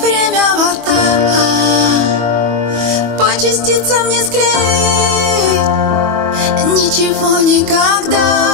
время вода По частицам не склеить Ничего никогда.